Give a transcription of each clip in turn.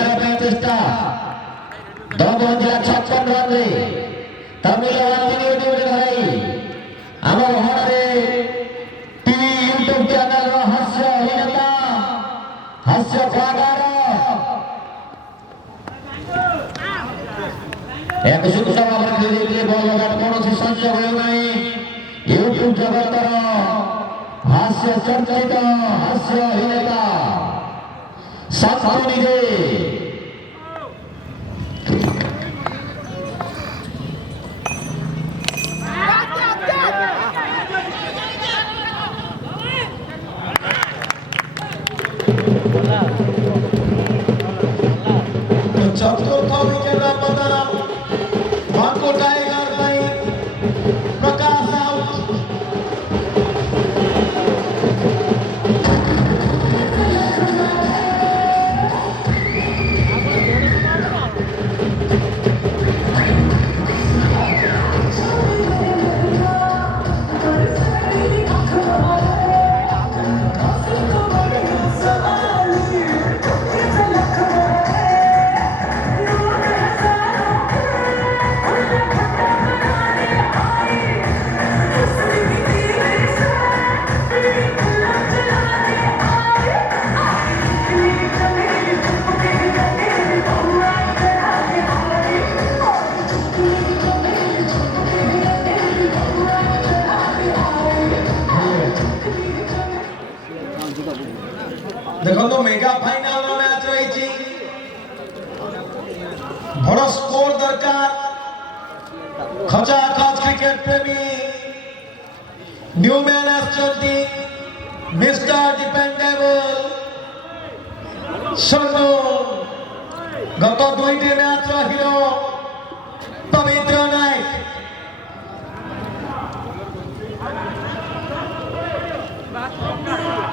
ପାଇଁ ଚେଷ୍ଟା 10,56 ରନରେ ତାମିଲନାଡୁ ଗୋଟେ ଧରାଇ ଆମ ଗହଣରେ ଟିଭି ୟୁଟ୍ୟୁବ ଚ୍ୟାନେଲର ହାସ୍ୟ ଅଭିନେତା ହାସ୍ୟ କଳାକାର ଏକ ସୁନ୍ଦର ଭାବରେ ଖେଳିଥିଲେ ବଲ୍ ଲଗାଟ କୌଣସି ସଂଶୟ ହେଉନାହିଁ ୟୁଟ୍ୟୁବ ଜଗତର ହାସ୍ୟ ଚର୍ଚ୍ଚିତ ହାସ୍ୟ ଅଭିନେତା ସନ୍ତୁ ନିଜେ चतुर्थ विकेट पतन बांको टाइगर प्रकाश आउट देखो तो मेगा फाइनल मैच रही बड़ स्कोर दरकार खचाखच क्रिकेट प्रेमी न्यू मैन आछंती मिस्टर डिपेंडेबल सन्नु गत दुईटी मैच हिरो पवित्र नायक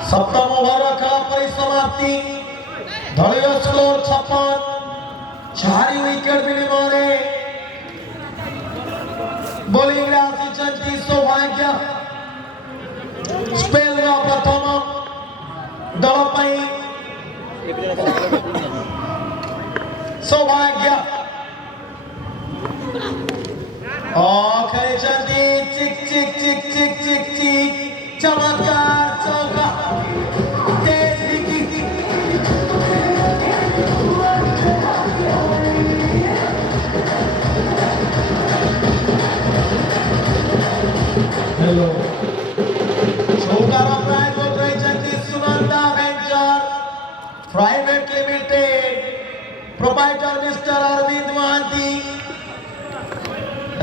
सप्तम ओवर खेल परिसमाप्ति दलीय स्कोर 56 चारि विकेट विनिमय बोलिंग आसी सौभाग्य स्पेल प्रथम दल सौभाग्य खेली चिक चिक चिक चिक चिक चिक चमत्कार चौका तेज हेलो चौकार प्राइवेट रही Sunanda venture private limited proprietor mister Arvind Mohanty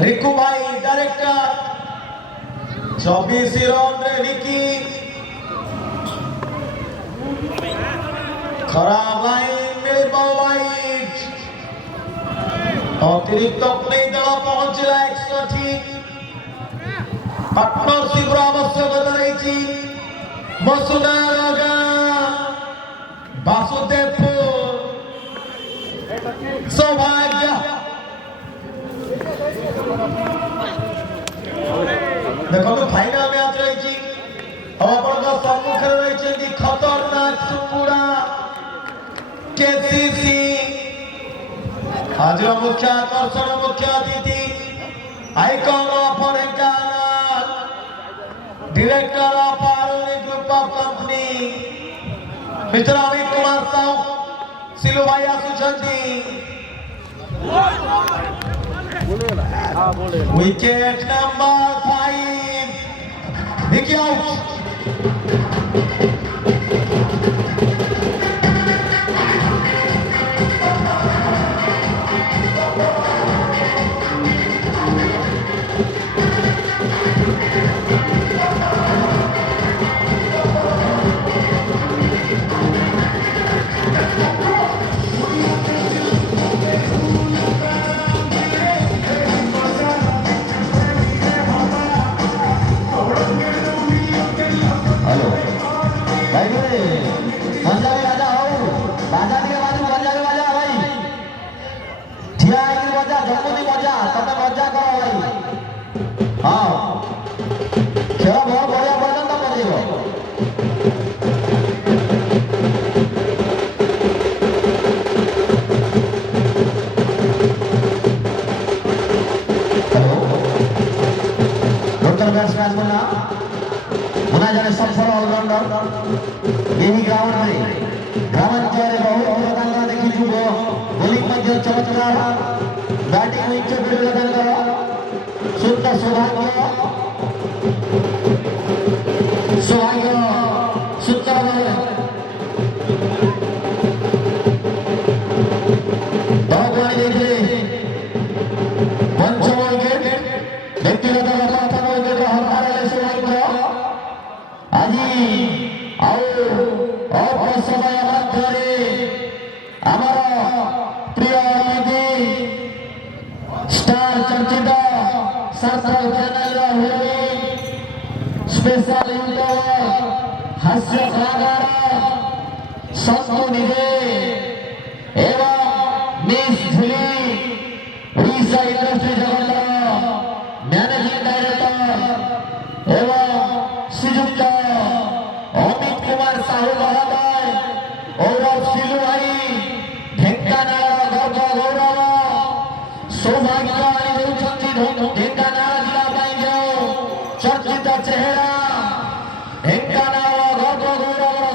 रिकू भाई डायरेक्टर 24 रन रे विकी खराब लाइन मिल वाइट अतिरिक्त प्ले दल पहुंचला 160 पार्टनरशिप आवश्यकता रही वसुंधरा वासुदेवपुर सौभाग्य देखो तो फाइनल मैच रही सम्मुख रही खतरनाक सुकुड़ा केसीसी आज मुख्य आकर्षण मुख्य अतिथि icon of Dhenkanal director of Aroni group of company mister Amit Kumar Sahu Silu भाई आसुचंती विकेट नंबर 5 विकेट आउट ଏହି ଗ୍ରାଉଣ୍ଡରେ ଗ୍ରାମାଞ୍ଚଳରେ ବହୁତ ପ୍ରକାରର ଦେଖିଯିବ ବୋଲିଂ ମଧ୍ୟ ଚମତ୍କାର ବ୍ୟାଟିଂ ଉଚ୍ଚ କୋଟିର ତାଙ୍କର ସୁନ୍ଦର ସୌଭାଗ୍ୟ ସୁନ୍ଦର ଭାବରେ ଦଳକୁ ଆଣି ଦେଇଥିଲେ ପଞ୍ଚମ ୱିକେଟ ବ୍ୟକ୍ତିଗତ ପ୍ରଥମ ୱିକେଟ ହରମାର ହେଲେ ସୌଭାଗ୍ୟ ଆଜି ଆଉ ଅଳ୍ପ ସମୟ ମଧ୍ୟରେ ଆମର ପ୍ରିୟ ଅତିଥି ଷ୍ଟାର ଚର୍ଚ୍ଚିତ ସାର୍ଥକ ଚ୍ୟାନେଲର ସ୍ପେଶାଲ ୟୁଟ୍ୟୁବର ହାସ୍ୟ କଳାକାର ସନ୍ତୁ ନିଜେ ଏବଂ ମିସ୍ ଝିଲି ଓଡ଼ିଶା ଇଣ୍ଡଷ୍ଟ୍ରି ଜଗତର ମ୍ୟାନେଜିଂ ଡାଇରେକ୍ଟର ଏବଂ ଶ୍ରୀଯୁକ୍ତ ଅମିତ କୁମାର ସାହୁ ମହୋଦୟ ଔରବ ସିଲୁ ଭାଇ ଢେଙ୍କାନାଳର ଗର୍ବ ଗୌରବ ସୌଭାଗ୍ୟ ଆଣି ଦେଉଛନ୍ତି